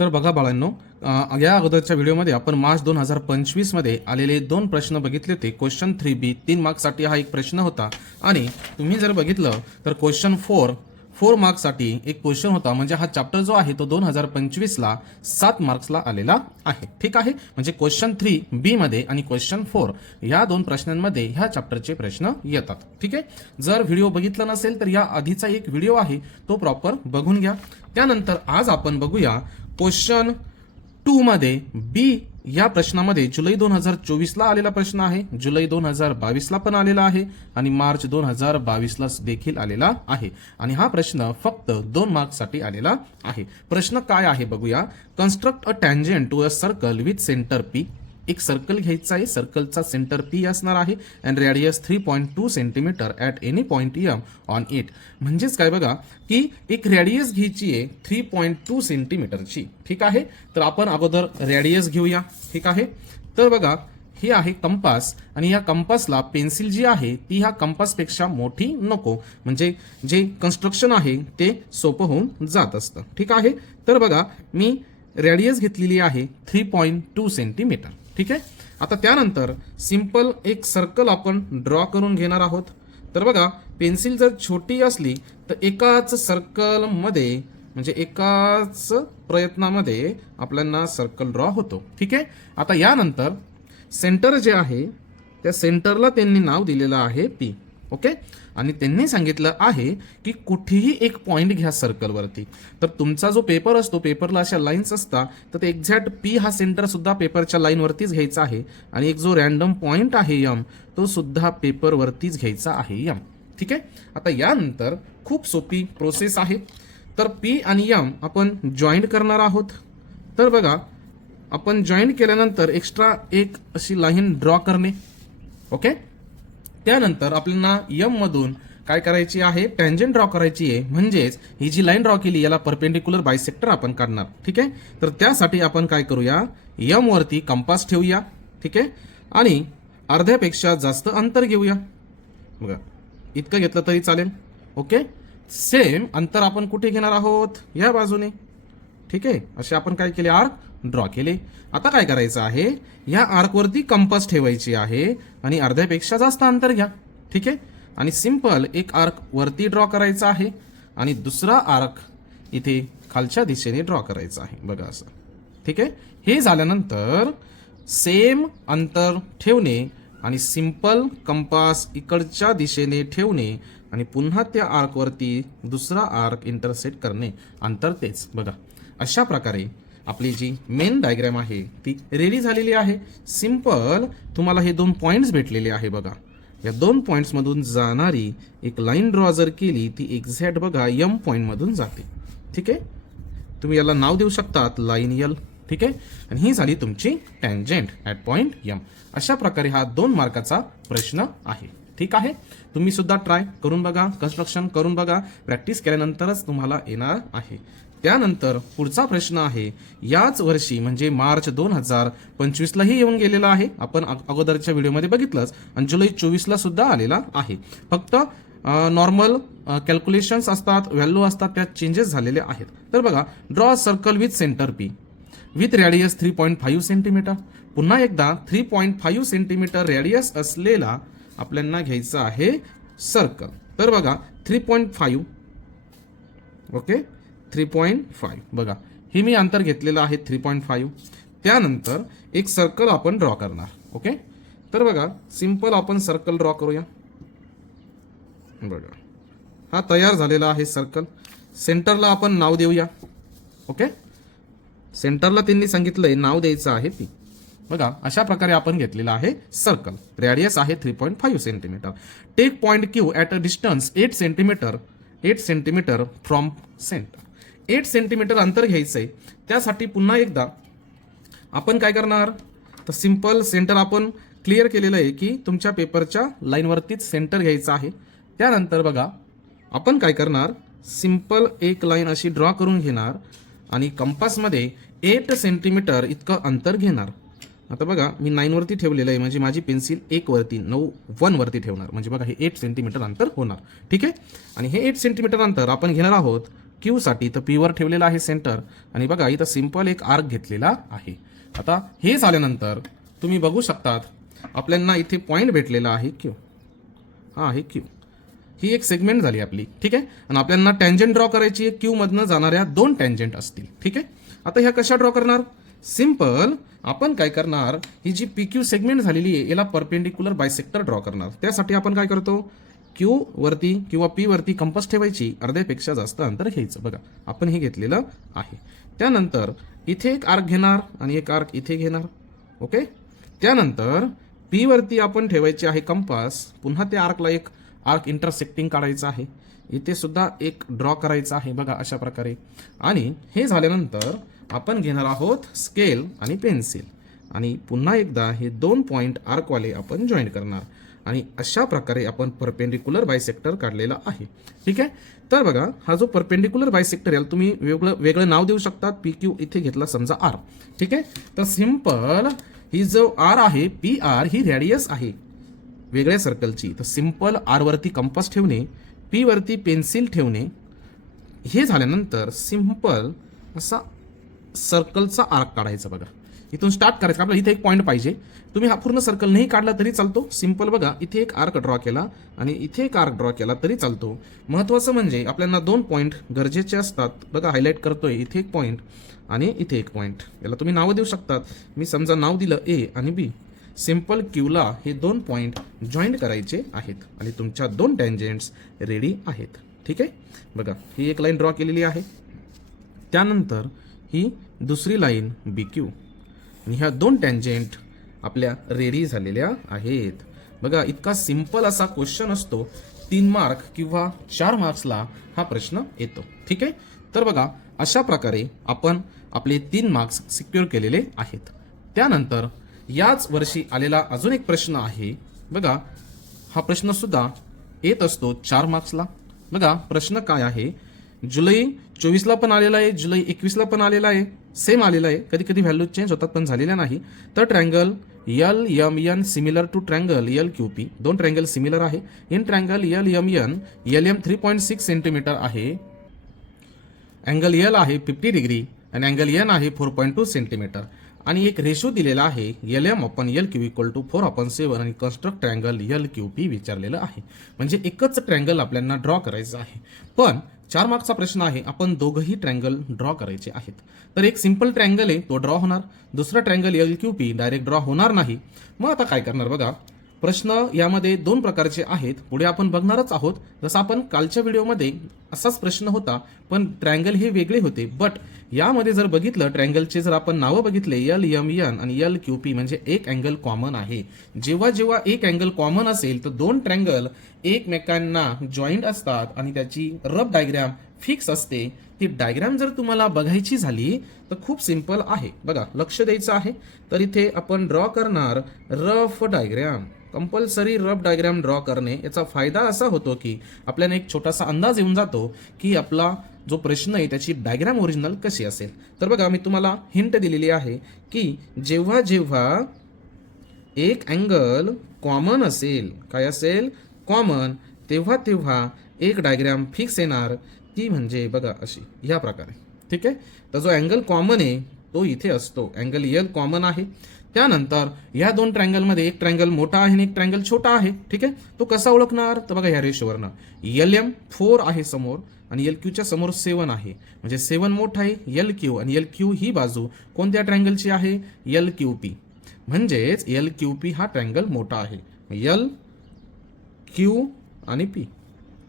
तर बघा बाळांनो, या अगोदरच्या व्हिडिओमध्ये आपण मार्च 2025 मध्ये आलेले 2 प्रश्न बघितले होते. क्वेश्चन 3B 3 मार्क्ससाठी हा एक प्रश्न होता आणि तुम्ही जर बघितलं तर क्वेश्चन 4 मार्क्ससाठी एक क्वेश्चन होता. म्हणजे हा चॅप्टर जो आहे तो 2025 ला 7 मार्क्सला आलेला आहे. ठीक आहे, म्हणजे क्वेश्चन 3B मध्ये आणि क्वेश्चन 4 या 2 प्रश्नांमध्ये ह्या चॅप्टरचे प्रश्न येतात. ठीक आहे, जर व्हिडिओ बघितला नसेल तर या आधीचा एक व्हिडिओ आहे तो प्रॉपर बघून घ्या. त्यानंतर आज आपण बघूया क्वेश्चन 2 मध्ये बी या प्रश्नामध्ये जुलै 2024 ला आलेला प्रश्न आहे, जुलै 2022 ला पण आलेला आहे आणि मार्च 2022 ला देखील आलेला आहे. आणि हा प्रश्न फक्त 2 मार्क्ससाठी आलेला आहे. प्रश्न काय आहे बघूया. Construct a tangent to a circle with centre P. एक सर्कल घ्यायचा आहे, सर्कलचा सेंटर पी असणार आहे and radius 3.2 centimetre at any point M on it. म्हणजेच काय बघा की एक रेडियस घ्यायची आहे 3.2 सेंटीमीटरची. ठीक आहे, तर आपण अगोदर रेडियस घेऊया. ठीक आहे, तर बघा ही आहे कंपास आणि या कंपासला पेन्सिल जी आहे ती ह्या कंपासपेक्षा मोठी नको, म्हणजे जे कन्स्ट्रक्शन आहे ते सोपं होऊन जात असतं. ठीक आहे, तर बघा मी रेडियस घेतलेली आहे 3.2 सेंटीमीटर. ठीक आहे, आता त्यानंतर सिंपल एक सर्कल आपण ड्रॉ करून घेणार आहोत. तर बघा पेन्सिल जर छोटी असली तर एकाच सर्कलमध्ये म्हणजे एकाच प्रयत्नामध्ये आपल्याला सर्कल ड्रॉ होतो. ठीक आहे, आता यानंतर सेंटर जे आहे त्या सेंटरला त्यांनी नाव दिलेलं आहे पी. ओके, आणि त्यांनी सांगितलं आहे की कुठेही एक पॉइंट घ्या सर्कलवरती. तर तुमचा जो पेपर असतो पेपरला अशा लाईन्स असतात तर ते एक्झॅक्ट पी हा सेंटर सुद्धा पेपरच्या लाईनवरतीच घ्यायचा आहे आणि एक जो रॅन्डम पॉइंट आहे एम तो सुद्धा पेपरवरतीच घ्यायचा आहे एम. ठीक आहे, आता यानंतर खूप सोपी प्रोसेस आहे. तर पी आणि एम आपण जॉईंट करणार आहोत. तर बघा आपण जॉईंट केल्यानंतर एक्स्ट्रा एक अशी लाईन ड्रॉ करणे. ओके, त्यानंतर आपल्याला एम मधून काय करायची आहे, टँजेंट ड्रॉ करायची आहे. म्हणजेच ही जी लाईन ड्रॉ केली याला परपेंडिक्युलर बायसेक्टर आपण काढणार. ठीक आहे, तर त्यासाठी आपण काय करूया, एम वरती कंपास ठेवूया. ठीक आहे, आणि अर्ध्यापेक्षा जास्त अंतर घेऊया. बघा इतकं घेतलं तरी चालेल. ओके, सेम अंतर आपण कुठे घेणार आहोत, या बाजूने. ठीक आहे, असे आपण काय केले, आर्क ड्रॉ केले. आता काय करायचं आहे, या आर्कवरती कंपास ठेवायची आहे आणि अर्ध्यापेक्षा जास्त अंतर घ्या. ठीक आहे, आणि सिंपल एक आर्क वरती ड्रॉ करायचा आहे आणि दुसरा आर्क इथे खालच्या दिशेने ड्रॉ करायचा आहे. बघा असं. ठीक आहे, हे झाल्यानंतर सेम अंतर ठेवणे आणि सिंपल कंपास इकडच्या दिशेने ठेवणे आणि पुन्हा त्या आर्कवरती दुसरा आर्क इंटरसेक्ट करणे, अंतर तेच. बघा अशा प्रकारे आपली जी मेन डायग्राम आहे ती रेडी झालेली आहे. सिंपल तुम्हाला हे 2 पॉइंट्स भेटलेले आहे. बघा या 2 पॉइंट्स मधून जाणारी एक लाईन ड्रॉ जर केली ती एक्झॅक्ट बघा एम पॉइंट मधून जाते. ठीक आहे, तुम्ही याला नाव देऊ शकतात लाईन यल. ठीक आहे, आणि ही झाली तुमची टँजेंट ॲट पॉइंट एम. अशा प्रकारे हा 2 मार्काचा प्रश्न आहे. ठीक आहे, तुम्ही सुद्धा ट्राय करून बघा, कन्स्ट्रक्शन करून बघा, प्रॅक्टिस केल्यानंतरच तुम्हाला येणार आहे. त्यानंतर पुढचा प्रश्न आहे, याच वर्षी म्हणजे मार्च 2025 लाही येऊन गेलेला आहे. आपण अगोदरच्या व्हिडिओमध्ये बघितलंच आणि जुलै 24 ला सुद्धा आलेला आहे. फक्त नॉर्मल कॅल्क्युलेशन्स असतात, व्हॅल्यू असतात, त्यात चेंजेस झालेले आहेत. तर बघा draw circle with centre P with radius 3.5 centimetre. पुन्हा एकदा 3.5 सेंटीमीटर रेडियस असलेला आपल्याला घ्यायचा आहे सर्कल. तर बघा 3.5. ओके, 3.5 बघा हे मी अंतर घेतलेलं आहे 3.5. त्यानंतर एक सर्कल आपण ड्रॉ करणार. ओके, तर बघा सिंपल आपण सर्कल ड्रॉ करूया. बघा हा तयार झालेला आहे सर्कल. सेंटरला आपण नाव देऊया. ओके, सेंटरला त्यांनी सांगितलंय नाव द्यायचं आहे पी. बघा अशा प्रकारे आपण घेतलेला आहे सर्कल. रेडियस आहे 3.5 centimetre. Take point Q at a distance 8 centimetre from centre. 8 centimetre अंतर घ्यायचंय. त्यासाठी पुन्हा एकदा आपण काय करणार, तर सिंपल सेंटर आपण क्लिअर केलेलं आहे की तुमच्या पेपरच्या लाईनवरतीच सेंटर घ्यायचं आहे. त्यानंतर बघा आपण काय करणार, सिंपल एक लाईन अशी ड्रॉ करून घेणार आणि कंपासमध्ये 8 सेंटीमीटर इतकं अंतर घेणार. आता बघा मी 9 वरती ठेवलेलं आहे, म्हणजे माझी पेन्सिल 1 वरती 1 वरती ठेवणार, म्हणजे बघा हे 8 सेंटीमीटर अंतर होणार. ठीक आहे, आणि हे 8 सेंटीमीटर अंतर आपण घेणार आहोत क्यू साठी तर पी वर ठेवलेला आहे सेंटर आणि बघा इथं सिंपल एक आर्क घेतलेला आहे. आता हे झाल्यानंतर तुम्ही बघू शकतात आपल्याला इथे पॉईंट भेटलेला आहे क्यू. हा आहे क्यू. ही एक सेगमेंट झाली आपली. ठीक आहे. आणि आपल्याला टँजंट ड्रॉ करायची आहे. क्यू मधनं जाणाऱ्या 2 टँजंट असतील. ठीक आहे. आता ह्या कशा ड्रॉ करणार? सिंपल आपण काय करणार, ही जी पी क्यू सेगमेंट झालेली आहे याला परपेंडिक्युलर बायसेक्टर ड्रॉ करणार. त्यासाठी आपण काय करतो, क्यू वरती किंवा पी वरती कंपास ठेवायची, अर्ध्यापेक्षा जास्त अंतर घ्यायचं. बघा आपण हे घेतलेलं आहे. त्यानंतर इथे एक आर्क घेणार आणि एक आर्क इथे घेणार. ओके. त्यानंतर पी वरती आपण ठेवायचे आहे कंपास. पुन्हा त्या आर्कला एक आर्क इंटरसेक्टिंग काढायचं आहे. इथे सुद्धा एक ड्रॉ करायचा आहे. बघा अशा प्रकारे. आणि हे झाल्यानंतर आपण घेणार आहोत स्केल आणि पेन्सिल आणि पुन्हा एकदा हे 2 पॉइंट आर्कवाले आपण जॉईन करणार आणि अशा प्रकारे आपण परपेंडिक्युलर बायसेक्टर काढलेला आहे. ठीक आहे. तर बघा हा जो परपेंडिक्युलर बायसेक्टर याला तुम्ही वेगळं नाव देऊ शकता. पी क्यू इथे घेतला समजा आर. ठीक आहे. तर सिंपल ही जो आर आहे पी आर ही रेडियस आहे वेगळ्या सर्कलची. तर सिंपल आर वरती कंपास ठेवणे, पी वरती पेन्सिल ठेवणे. हे झाल्यानंतर सिंपल असा सर्कलचा आर्क काढायचा. बघा इथून स्टार्ट करायचं. आपल्याला इथे एक पॉईंट पाहिजे. तुम्ही हा पूर्ण सर्कल नाही काढला तरी चालतो. सिंपल बघा इथे एक आर्क ड्रॉ केला आणि इथे एक आर्क ड्रॉ केला तरी चालतो. महत्वाचं म्हणजे आपल्याला 2 पॉईंट गरजेचे असतात. बघा हायलाईट करतोय. इथे एक पॉईंट आणि इथे एक पॉईंट. याला तुम्ही नावं देऊ शकतात. मी समजा नाव दिलं ए आणि बी. सिंपल क्यूला हे 2 पॉईंट जॉईंट करायचे आहेत आणि तुमच्या 2 टँजेंट्स रेडी आहेत. ठीक आहे. बघा ही एक लाईन ड्रॉ केलेली आहे. त्यानंतर ही दुसरी लाईन बी क्यू आणि ह्या 2 टँजेंट आपल्या रेडी झालेल्या आहेत. बघा इतका सिंपल असा क्वेश्चन असतो. 3 मार्क किंवा 4 मार्क्सला हा प्रश्न येतो. ठीक आहे. तर बघा अशा प्रकारे आपण आपले 3 मार्क्स सिक्युअर केलेले आहेत. त्यानंतर याच वर्षी आलेला अजून एक प्रश्न आहे. बघा हा प्रश्न सुद्धा येत असतो 4 मार्क्सला. बघा प्रश्न काय आहे, जुलै 24ला पण आलेला आहे, जुलै 21ला पण आलेला आहे, सेम आलेला आहे. कधी कधी व्हॅल्यू चेंज होतात पण झालेल्या नाही. तर triangle L M N similar to triangle L Q P. 2 triangle similar आहे. In triangle L M N L M 3.6 centimetre आहे. अँगल एल आहे 50 डिग्री आणि अँगल एन आहे 4.2 सेंटीमीटर आणि एक रेशो दिलेला आहे L M upon L Q equal to 4/7 आणि construct triangle L Q P विचारलेलं आहे. म्हणजे एकच ट्रँगल आपल्याला ड्रॉ करायचं आहे. पण 4 मार्क्सचा प्रश्न आहे. आपण दोघंही ट्रँगल ड्रॉ करायचे आहेत. तर एक सिंपल ट्रँगल आहे तो ड्रॉ होणार. दुसरा triangle L Q P direct draw होणार नाही. मग आता काय करणार बघा. प्रश्न यामध्ये 2 प्रकारचे आहेत. पुढे आपण बघणारच आहोत. जसं आपण कालच्या व्हिडिओमध्ये असाच प्रश्न होता पण ट्रँगल हे वेगळे होते. बट यामध्ये जर बघितलं ट्रँगलचे जर आपण नावं बघितले एल एम एन आणि एल क्यू पी म्हणजे एक अँगल कॉमन आहे. जेव्हा जेव्हा एक अँगल कॉमन असेल तर 2 ट्रँगल एकमेकांना जॉईंट असतात आणि त्याची रफ डायग्राम फिक्स असते. ती डायग्राम जर तुम्हाला बघायची झाली तर खूप सिंपल आहे. बघा लक्ष द्यायचं आहे. तर इथे आपण ड्रॉ करणार rough diagram. Compulsory rough diagram draw करणे. याचा फायदा असा होतो की आपल्याला एक छोटासा अंदाज येऊन जातो की आपला जो प्रश्न आहे त्याची डायग्राम ओरिजिनल कशी असेल. तर बघा मी तुम्हाला हिंट दिलेली आहे की जेव्हा जेव्हा एक अँगल कॉमन असेल, काय असेल कॉमन, तेव्हा तेव्हा एक डायग्राम फिक्स येणार. ती म्हणजे बघा अशी ह्या प्रकारे. ठीक आहे. तर जो अँगल कॉमन आहे तो इथे असतो. अँगल एल कॉमन आहे. त्यानंतर या 2 ट्रँगलमध्ये एक ट्रँगल मोठा आहे आणि एक ट्रँगल छोटा आहे. ठीक आहे. तो कसा ओळखणार तर बघा ह्या रेशोवरनं एल एम 4 आहे समोर आणि एल क्यूच्या समोर 7 आहे. म्हणजे 7 मोठा आहे एल क्यू आणि एल क्यू ही बाजू कोणत्या ट्रँगलची आहे एल क्यू पी. म्हणजेच एल क्यू पी हा ट्रँगल मोठा आहे. एल क्यू आणि पी.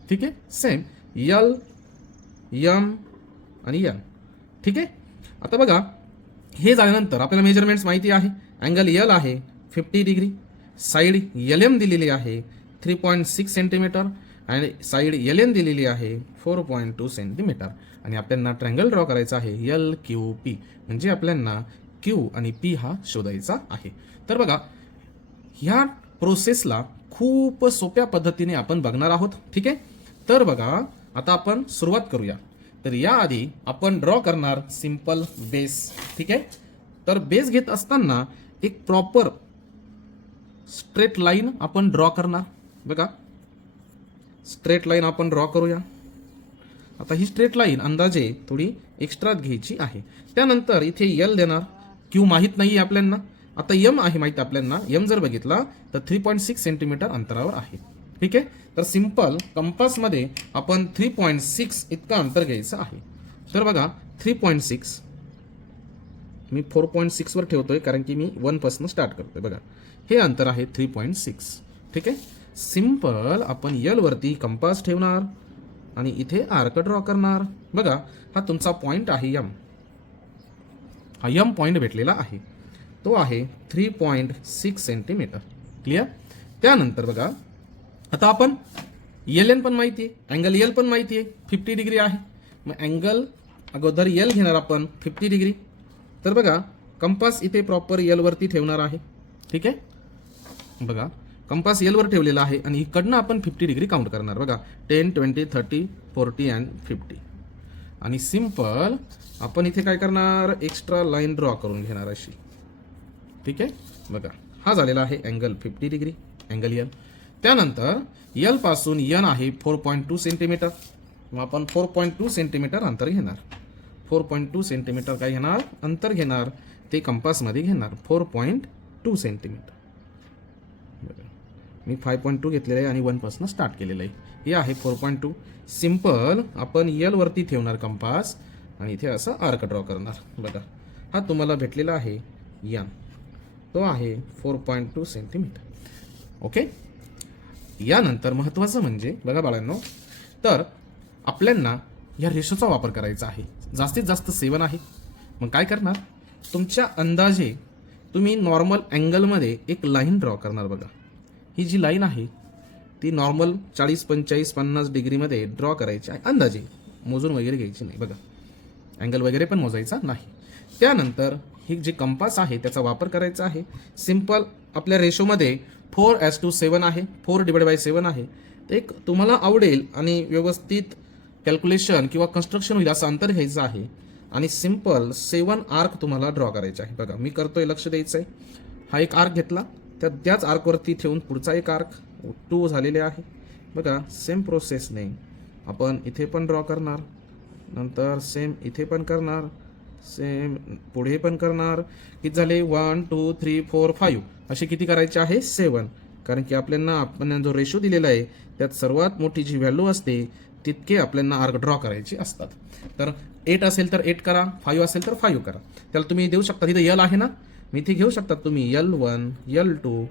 ठीक आहे. सेम एल एम आणि एन. ठीक आहे. आता बघा हे झाल्यानंतर आपल्याला मेजरमेंट्स माहिती आहे. अँगल एल आहे 50 डिग्री, साईड एल एम दिलेली आहे 3.6 सेंटीमीटर आणि साईड एल एन दिलेली आहे 4.2 सेंटीमीटर आणि आपल्याला ट्रँगल ड्रॉ करायचा आहे एल क्यू पी. म्हणजे आपल्याला क्यू आणि पी हा शोधायचा आहे. तर बघा ह्या प्रोसेसला खूप सोप्या पद्धतीने आपण बघणार आहोत. ठीक आहे. तर बघा आता आपण सुरुवात करूया. तर याआधी आपण ड्रॉ करणार सिंपल बेस. ठीक आहे. तर बेस घेत असताना एक प्रॉपर स्ट्रेट लाईन आपण ड्रॉ करणार. बघा स्ट्रेट लाईन आपण ड्रॉ करूया. आता ही स्ट्रेट लाईन अंदाजे थोडी एक्स्ट्रा घ्यायची आहे. त्यानंतर इथे यल देणार, क्यू माहीत नाही आपल्याला. आता यम आहे माहीत आपल्याला. यम जर बघितला तर 3.6 सेंटीमीटर अंतरावर आहे. ठीक आहे. तर सिंपल कंपासमध्ये आपण 3.6 इतकं अंतर घ्यायचं आहे. तर बघा 3.6 मी 4.6 वर ठेवतोय कारण की मी 1 पासून स्टार्ट करतोय. बघा हे अंतर आहे 3.6. ठीक आहे. सिंपल आपण यल वरती कंपास ठेवणार आणि इथे आर्क ड्रॉ करणार. बघा हा तुमचा पॉइंट आहे यम. हा यम पॉइंट भेटलेला आहे, तो आहे 3.6 सेंटीमीटर. क्लिअर. त्यानंतर बघा आता आपण एल एन पण माहिती आहे, अँगल एल पण माहिती आहे, 50 डिग्री आहे. मग अँगल अगोदर एल घेणार आपण 50 डिग्री. तर बघा कंपास इथे प्रॉपर एल वरती ठेवणार आहे. ठीक आहे. बघा कंपास एल वर ठेवलेला आहे आणि इकडनं आपण 50 डिग्री काउंट करणार. बघा 10, 20, 30, 40 अँड 50. आणि सिंपल आपण इथे काय करणार, एक्स्ट्रा लाईन ड्रॉ करून घेणार अशी. ठीक आहे. बघा हा झालेला आहे अँगल 50 डिग्री, अँगल एल. त्यानंतर यल पासून यन आहे 4.2 सेंटीमीटर. मग आपण 4.2 सेंटीमीटर अंतर घेणार. 4.2 सेंटीमीटर काय घेणार, अंतर घेणार, ते कंपासमध्ये घेणार 4.2 सेंटीमीटर. मी 5.2 घेतलेलं आहे आणि 1 पासून स्टार्ट केलेलं आहे. हे आहे 4.2. सिंपल आपण यल वरती ठेवणार कंपास आणि इथे असं आर्क ड्रॉ करणार. बघा हा तुम्हाला भेटलेला आहे यन, तो आहे 4.2 सेंटीमीटर. ओके. यानंतर महत्त्वाचं म्हणजे बघा बाळांनो, तर आपल्याला या रेशोचा वापर करायचा आहे. जास्तीत जास्त 7 आहे. मग काय करणार, तुमच्या अंदाजे तुम्ही नॉर्मल अँगलमध्ये एक लाईन ड्रॉ करणार. बघा ही जी लाईन आहे ती नॉर्मल 40, 45, 50 डिग्रीमध्ये ड्रॉ करायची आहे. अंदाजे मोजून वगैरे घ्यायची नाही. बघा अँगल वगैरे पण मोजायचा नाही. त्यानंतर ही जी कंपास आहे त्याचा वापर करायचा आहे. सिंपल आपल्या रेशोमध्ये 4:7 आहे, 4/7 आहे. एक तुम्हाला आवडेल आणि व्यवस्थित कॅल्क्युलेशन किंवा कन्स्ट्रक्शन होईल असं अंतर घ्यायचं आहे आणि सिंपल 7 आर्क तुम्हाला ड्रॉ करायचे आहे. बघा मी करतोय, लक्ष द्यायचं आहे. हा एक आर्क घेतला, त्याच आर्कवरती ठेवून पुढचा एक आर्क 2 झालेले आहे. बघा सेम प्रोसेसने आपण इथे पण ड्रॉ करणार, नंतर सेम इथे पण करणार, सेम पुढे पण करणार. किती झाले, 1, 2, 3, 4, 5 असे किती करायचे आहे, 7. कारण की आपल्याला आपण जो रेशो दिलेला आहे त्यात सर्वात मोठी जी व्हॅल्यू असते तितके आपल्याला आर्क ड्रॉ करायचे असतात. तर 8 असेल तर 8 करा, 5 असेल तर 5 करा. त्याला तुम्ही देऊ शकता, तिथे यल आहे ना, मी इथे घेऊ शकता तुम्ही L1, L2,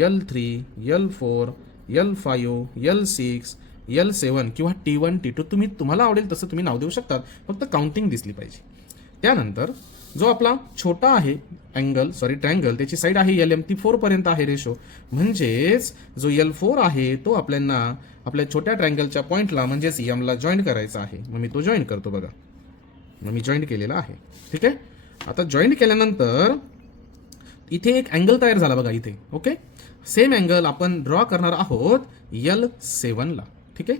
L3, L4, L5, L6, L7 किंवा T1, T2 तुम्हाला आवडेल तसं तुम्ही नाव देऊ शकतात. फक्त काउंटिंग दिसली पाहिजे. त्यानंतर जो आपला छोटा आहे ट्रँगल त्याची साईड आहे LM, ती 4 पर्यंत आहे रेशो. म्हणजेच जो L4 आहे तो आपल्याला आपल्या छोट्या ट्रँगलच्या पॉईंटला म्हणजेच यमला जॉईन करायचा आहे. मग मी तो जॉईन करतो. बघा मग मी जॉईन केलेला आहे. ठीक आहे. आता जॉईन केल्यानंतर इथे एक अँगल तयार झाला. बघा इथे. ओके. सेम अँगल आपण ड्रॉ करणार आहोत L7 ला. ठीक आहे.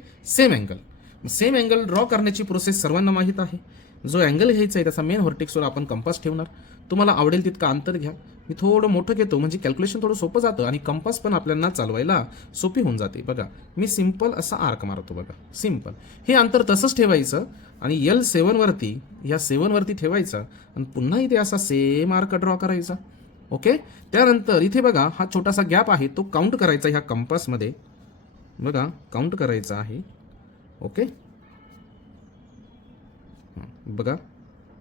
सेम अँगल ड्रॉ करण्याची प्रोसेस सर्वांना माहीत आहे. जो अँगल घ्यायचा आहे त्याचा मेन व्हर्टेक्सवर आपण कंपास ठेवणार. तुम्हाला आवडेल तितका अंतर घ्या. मी थोडं मोठं घेतो म्हणजे कॅल्क्युलेशन थोडं सोपं जातं आणि कंपास पण आपल्याला चालवायला सोपी होऊन जाते. बघा मी सिंपल असा आर्क मारतो. बघा सिंपल हे अंतर तसंच ठेवायचं आणि L7 वरती, या 7 वरती ठेवायचं आणि पुन्हा इथे असा सेम आर्क ड्रॉ करायचा. ओके. त्यानंतर इथे बघा हा छोटासा गॅप आहे तो काउंट करायचा ह्या कंपासमध्ये. बघा काउंट करायचा आहे. ओके. बघा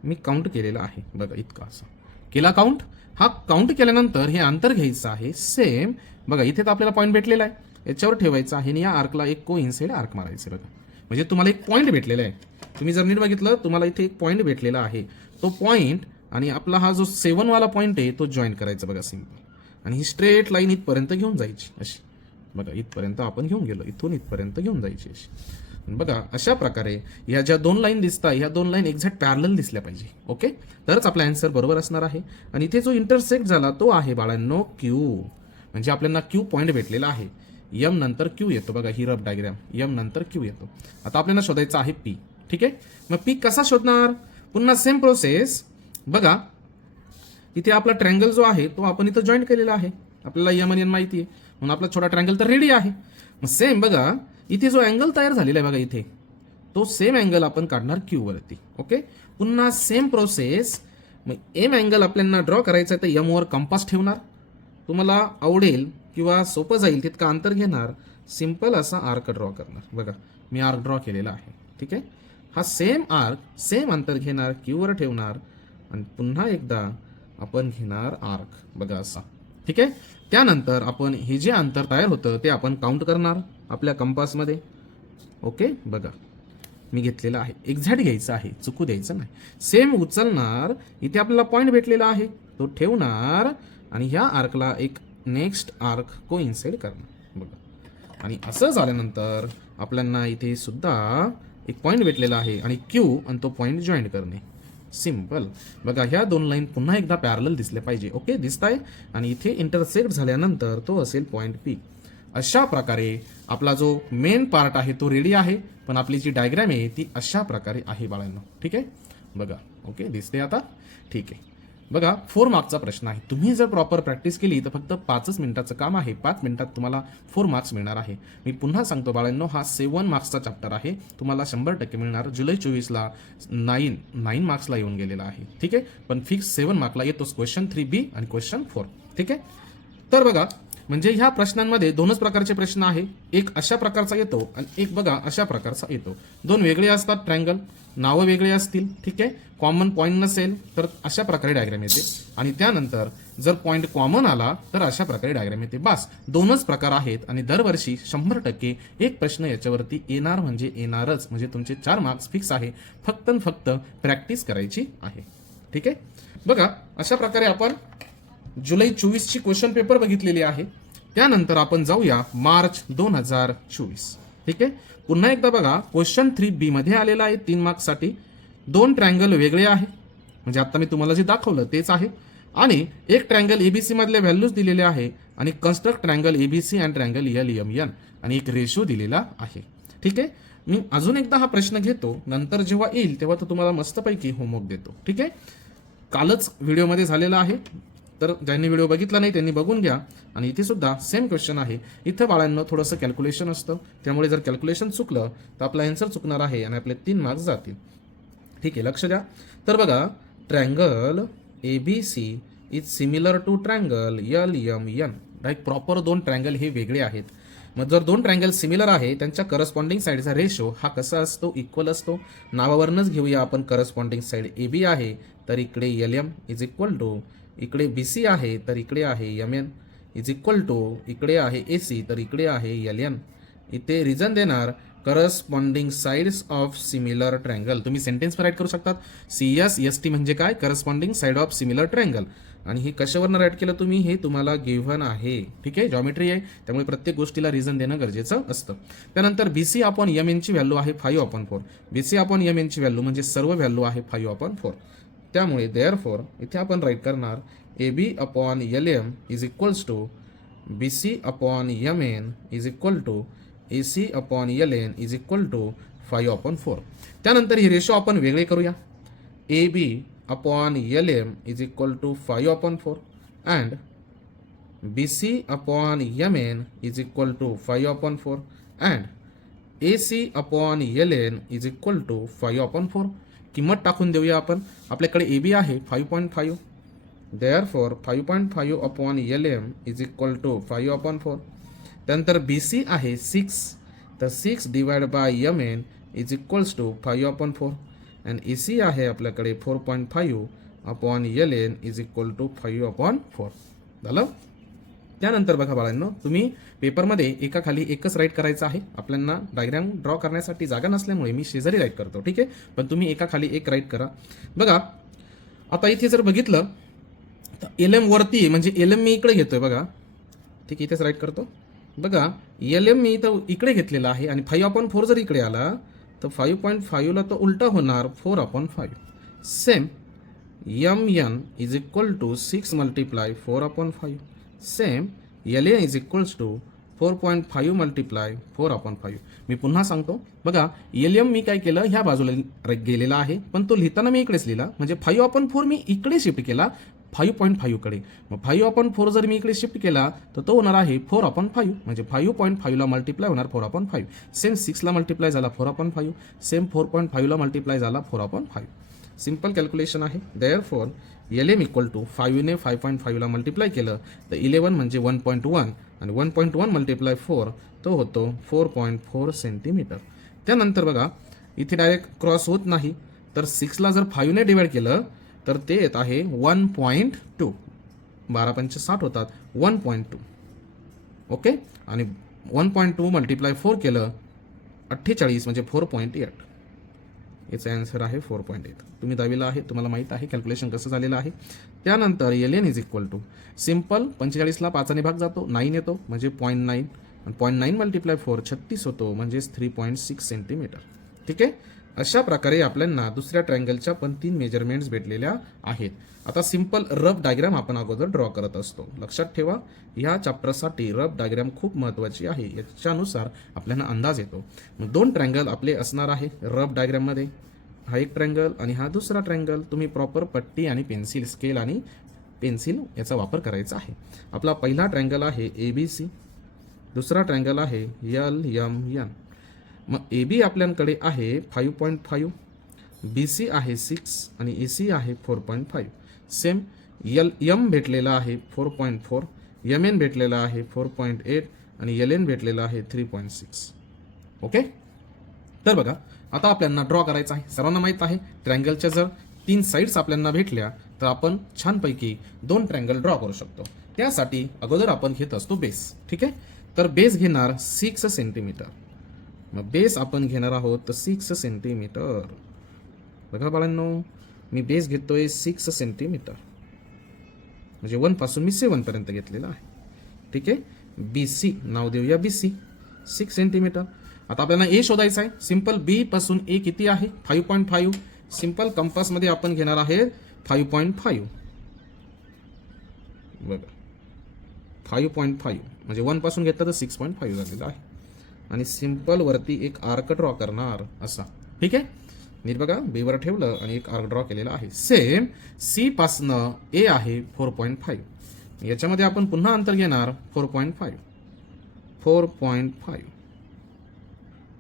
मी काउंट केलेला आहे. बघा इतका असा केला काउंट. हा काउंट केल्यानंतर हे अंतर घ्यायचं आहे सेम. बघा इथे तर आपल्याला पॉईंट भेटलेला आहे, याच्यावर ठेवायचं आहे आणि या आर्कला एक कोइन्साइड आर्क मारायचं. बघा म्हणजे तुम्हाला एक पॉईंट भेटलेला आहे. तुम्ही जर नीट बघितलं तुम्हाला इथे एक पॉईंट भेटलेला आहे. तो पॉईंट आणि आपला हा जो 7 वाला पॉईंट आहे तो जॉईन करायचा. बघा सिंपल. आणि ही स्ट्रेट लाईन इथपर्यंत घेऊन जायची अशी. बघा इथपर्यंत आपण घेऊन गेलो, इथून इथपर्यंत घेऊन जायची अशी. बघा अशा प्रकारे ह्या ज्या 2 लाईन दिसतात ह्या 2 लाईन एक्झॅक्ट पॅरलल दिसल्या पाहिजे. ओके. तरच आपला आन्सर बरोबर असणार आहे. आणि इथे जो इंटरसेक्ट झाला तो आहे बाळांनो Q. म्हणजे आपल्याला Q पॉईंट भेटलेला आहे. M नंतर Q येतो. बघा ही रफ डायग्राम, M नंतर Q येतो. आता आपल्याला शोधायचा आहे P. ठीक आहे. मग P कसा शोधणार, पुन्हा सेम प्रोसेस. बघा इथे आपला ट्रँगल जो आहे तो आपण इथं जॉईन केलेला आहे. आपल्याला M आणि N माहिती आहे म्हणून आपला छोटा ट्रँगल तर रेडी आहे. मग सेम बघा इथे जो अँगल तयार झालेला आहे बघा इथे तो सेम अँगल आपण काढणार क्यू वरती. ओके, पुन्हा सेम प्रोसेस. मग एम अँगल आपल्याला ड्रॉ करायचा आहे तर एम वर कंपास ठेवणार. तुम्हाला आवडेल किंवा सोपं जाईल तितकं अंतर घेणार, सिंपल असा आर्क ड्रॉ करणार. बघा मी आर्क ड्रॉ केलेला आहे. ठीक आहे, हा सेम आर्क सेम अंतर घेणार, क्यू वर ठेवणार आणि पुन्हा एकदा आपण घेणार आर्क. बघा असा. ठीक आहे, त्यानंतर आपण हे जे अंतर तयार होतं ते आपण काउंट करणार आपल्या कंपासमध्ये. ओके, बघा मी घेतलेला आहे, एक्झॅक्ट घ्यायचं आहे, चुकू द्यायचं नाही. सेम उचलणार, इथे आपल्याला पॉईंट भेटलेला आहे तो ठेवणार आणि ह्या आर्कला एक नेक्स्ट आर्क कोइन्साइड करणार. बघा, आणि असं झाल्यानंतर आपल्याला इथे सुद्धा एक पॉईंट भेटलेला आहे आणि क्यू आणि तो पॉईंट जॉईंट करणे. सिंपल. बघा ह्या दोन लाईन पुन्हा एकदा पॅरलल दिसले पाहिजे. ओके, दिसताय. आणि इथे इंटरसेक्ट झाल्यानंतर तो असेल पॉईंट पी. अशा प्रकारे आपला जो मेन पार्ट आहे तो रेडी आहे, पण आपली जी डायग्राम आहे ती अशा प्रकारे आहे बाळांनो. ठीक आहे, बघा. ओके, दिसते आता. ठीक आहे, बघा 4 मार्क्सचा प्रश्न आहे. तुम्ही जर प्रॉपर प्रॅक्टिस केली तर फक्त 5 मिनिटाचं काम आहे. 5 मिनिटात तुम्हाला 4 मार्क्स मिळणार आहे. मी पुन्हा सांगतो बाळांनो, हा 7 मार्क्सचा चॅप्टर आहे, तुम्हाला 100% मिळणार. जुलै 24ला 9 मार्क्सला येऊन गेलेला आहे. ठीक आहे, पण फिक्स 7 मार्क्सला येतोच क्वेश्चन 3B आणि क्वेश्चन 4. ठीक आहे, तर बघा म्हणजे ह्या प्रश्नांमध्ये दोनच प्रकारचे प्रश्न आहे. एक अशा प्रकारचा येतो आणि एक बघा अशा प्रकारचा येतो. दोन वेगळे असतात ट्रायंगल, नावं वेगळे असतील. ठीक आहे, कॉमन पॉईंट नसेल तर अशा प्रकारे डायग्राम येते आणि त्यानंतर जर पॉईंट कॉमन आला तर अशा प्रकारे डायग्राम येते. बस दोनच प्रकार आहेत आणि दरवर्षी 100% एक प्रश्न याच्यावरती येणार म्हणजे येणारच. म्हणजे तुमचे 4 मार्क्स फिक्स आहे. फक्त प्रॅक्टिस करायची आहे. ठीक आहे, बघा अशा प्रकारे आपण जुलै 24ची क्वेश्चन पेपर बघितलेली आहे. त्यानंतर आपण जाऊया मार्च 2024. ठीक आहे, पुन्हा एकदा बघा क्वेश्चन 3B मध्ये आलेला आहे 3 मार्क्ससाठी. 2 ट्रायंगल वेगळे आहे, म्हणजे आता मी तुम्हाला जे दाखवलं तेच आहे. आणि एक ट्रायंगल एबीसी मधले व्हॅल्यूज दिलेले आहे आणि construct triangle ABC and triangle LMN आणि एक रेशो दिलेला आहे. ठीक आहे, मी अजून एकदा हा प्रश्न घेतो, नंतर जेव्हा येईल तेव्हा तो तुम्हाला मस्तपैकी होमवर्क देतो. ठीक आहे, कालच व्हिडिओमध्ये झालेला आहे, तर ज्यांनी व्हिडिओ बघितला नाही त्यांनी बघून घ्या. आणि इथे सुद्धा सेम क्वेश्चन आहे. इथं बाळांनो थोडंसं कॅल्क्युलेशन असतं, त्यामुळे जर कॅल्क्युलेशन चुकलं तर आपला आन्सर चुकणार आहे आणि आपले 3 मार्क्स जातील. ठीक आहे, लक्ष द्या. तर बघा triangle ABC is similar to triangle LMN. Right, proper 2 triangle हे वेगळे आहेत. मग जर 2 ट्रायंगल सिमिलर आहे त्यांच्या करस्पॉन्डिंग साईडचा रेशो हा कसा असतो, इक्वल असतो. नावावरूनच घेऊया आपण. करस्पॉन्डिंग साईड AB आहे तर इकडे LM इज इक्वल टू, इकडे BC आहे तर इकडे आहे MN इज इक्वल टू, इकडे आहे AC तर इकडे आहे LN. इथे रिझन देणार corresponding sides of similar triangle. तुम्ही सेंटेन्स राईट करू शकतात. CSST म्हणजे काय, corresponding side of similar triangle. आणि हे कशावरनं राईट केलं तुम्ही, हे तुम्हाला गिव्हन आहे. ठीक आहे, जॉमेट्री आहे, त्यामुळे प्रत्येक गोष्टीला रिझन देणं गरजेचं असतं. त्यानंतर BC अपॉन MN ची व्हॅल्यू आहे 5/4. BC अपॉन MN ची व्हॅल्यू म्हणजे सर्व व्हॅल्यू आहे 5/4. त्यामुळे देअरफॉर इथे आपण राईट करणार AB upon LM is equals to BC upon MN is equal to AC upon LN is equal to 5/4. त्यानंतर ही रेशो आपण वेगळे करूया. AB upon LM is equal to 5/4 and BC upon MN is equal to 5/4 and AC upon LN is equal to 5/4. किंमत टाकून देऊया आपण. आपल्याकडे AB आहे 5.5. Therefore 5.5 upon LM is equal to 5/4. त्यानंतर BC आहे 6, तर 6 divide by MN is equals to 5/4 and AC आहे आपल्याकडे 4.5 upon LN is equal to 5/4. झालं. त्यानंतर बघा बाळांनो, तुम्ही पेपरमध्ये एकाखाली एकच राईट करायचं आहे. आपल्याला डायग्राम ड्रॉ करण्यासाठी जागा नसल्यामुळे मी शेजारी राईट करतो. ठीक आहे, पण तुम्ही एकाखाली एक राईट करा. बघा आता इथे जर बघितलं तर LM वरती म्हणजे LM मी इकडे घेतोय बघा. ठीक आहे, इथेच राईट करतो. बघा LM मी इथं इकडे घेतलेला आहे आणि 5/4 जर इकडे आला तर 5.5ला तो उलटा होणार 4/5. Same MN is equal to 6 multiply 4/5. Same LN is equals to 4.5 multiply 4/5. मी पुन्हा सांगतो बघा, LM मी काय केलं, ह्या बाजूला गेलेला आहे, पण तो लिहिताना मी इकडेच लिहिला, म्हणजे 5/4 मी इकडे शिफ्ट केला 5.5 कडे. मग 5/4 जर मी इकडे शिफ्ट केला तर तो होणार आहे 4/5, म्हणजे 5.5 ला मल्टिप्लाय होणार 4/5. सेम 6 ला मल्टिप्लाय झाला 4/5, सेम 4.5 ला मल्टिप्लाय झाला 4/5. सिंपल कॅल्क्युलेशन आहे. देअरफॉर LM इक्वल टू 5 ने 5.5 ला मल्टिप्लाय केलं तर 11 म्हणजे 1.1 आणि 1.1 मल्टिप्लाय 4 तो होतो 4.4 सेंटीमीटर. त्यानंतर बघा इथे डायरेक्ट क्रॉस होत नाही, तर 6 ला जर 5 ने डिवाइड केलं तर ते येत आहे 1.2. 12×5 होतात 1.2. ओके, आणि 1.2 मल्टिप्लाय 4 केलं 48 म्हणजे 4.8. याचा आन्सर आहे 4.8. तुम्ही 10वीला आहे, तुम्हाला माहीत आहे कॅल्क्युलेशन कसं झालेलं आहे. त्यानंतर LN is equal to simple 45ला 5ने भाग जातो 9 येतो म्हणजे 0.9 आणि 0.9 मल्टिप्लाय 4 36 होतो म्हणजेच 3.6 सेंटीमीटर. ठीक आहे, अशा प्रकारे आपल्याला दुसऱ्या ट्रायंगलच्या पण 3 मेजरमेंट्स भेटलेल्या आहेत. आता सिंपल रफ डायग्राम आपण अगोदर ड्रॉ करत असतो. लक्षात ठेवा, ह्या चॅप्टरसाठी रफ डायग्राम खूप महत्त्वाची आहे, याच्यानुसार आपल्याला अंदाज येतो. मग 2 ट्रायंगल आपले असणार आहे रफ डायग्राममध्ये. हा एक ट्रायंगल आणि हा दुसरा ट्रायंगल. तुम्ही प्रॉपर पट्टी आणि पेन्सिल, स्केल आणि पेन्सिल याचा वापर करायचा आहे. आपला पहिला ट्रायंगल आहे ABC, दुसरा ट्रायंगल आहे LMN. मग AB आपल्याकडे आहे 5.5, BC आहे 6 आणि AC आहे 4.5. सेम LM भेटलेला आहे 4.4, MN भेटलेला आहे 4.8 आणि LN भेटलेला आहे 3.6. ओके, तर बघा आता आपल्याला ड्रॉ करायचं आहे. सर्वांना माहीत आहे ट्रायंगलच्या जर 3 साईड्स आपल्याला भेटल्या तर आपण छानपैकी 2 ट्रायंगल ड्रॉ करू शकतो. त्यासाठी अगोदर आपण घेत असतो बेस. ठीक आहे, तर बेस घेणार 6 सेंटीमीटर. मग बेस आपण घेणार आहोत 6 सेंटीमीटर. बघा बाळांनो, मी बेस घेतोय 6 सेंटीमीटर, म्हणजे 1 पासून मी 7 पर्यंत घेतलेला आहे. ठीक आहे, BC नाव देऊया BC 6 सेंटीमीटर. आता आपल्याला A शोधायचा आहे. सिंपल B पासून A किती आहे 5.5. सिंपल कंपासमध्ये आपण घेणार आहे 5.5. बघा 5.5 म्हणजे 1 पासून घेतलं तर 6.5 झालेलं आहे. आणि सिंपल वरती एक आर्क ड्रॉ करणार असा. ठीक आहे, नीट बघा, B वर ठेवलं आणि एक आर्क ड्रॉ केलेला आहे. सेम C पासनं A आहे 4.5. याच्यामध्ये आपण पुन्हा अंतर घेणार 4.5.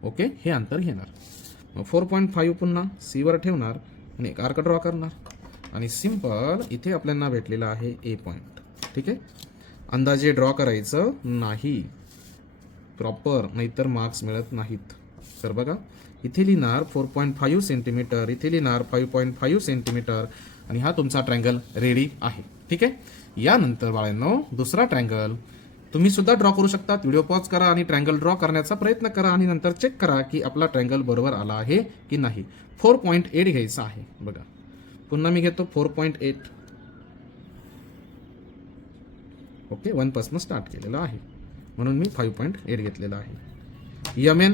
ओके, हे अंतर घेणार. मग 4.5 पुन्हा C वर ठेवणार आणि एक आर्क ड्रॉ करणार आणि सिंपल इथे आपल्याला भेटलेला आहे A पॉइंट. ठीक आहे, अंदाजे ड्रॉ करायचं नाही प्रॉपर, नाहीतर मार्क्स मिळत नाहीत. तर बघा इथे लिहिणार 4.5 सेंटीमीटर, इथे लिहिणार 5.5 सेंटीमीटर आणि हा तुमचा ट्रायंगल रेडी आहे. ठीक आहे, यानंतर बाळांनो दुसरा ट्रायंगल तुम्ही सुद्धा ड्रॉ करू शकता. व्हिडिओ पॉज करा आणि ट्रायंगल ड्रॉ करण्याचा प्रयत्न करा आणि नंतर चेक करा की आपला ट्रायंगल बरोबर आला आहे की नाही. 4.8 घ्यायचा आहे. बघा पुन्हा मी घेतो 4.8. ओके, 1 पासून स्टार्ट केलेला आहे म्हणून मी 5.8 घेतलेला आहे. MN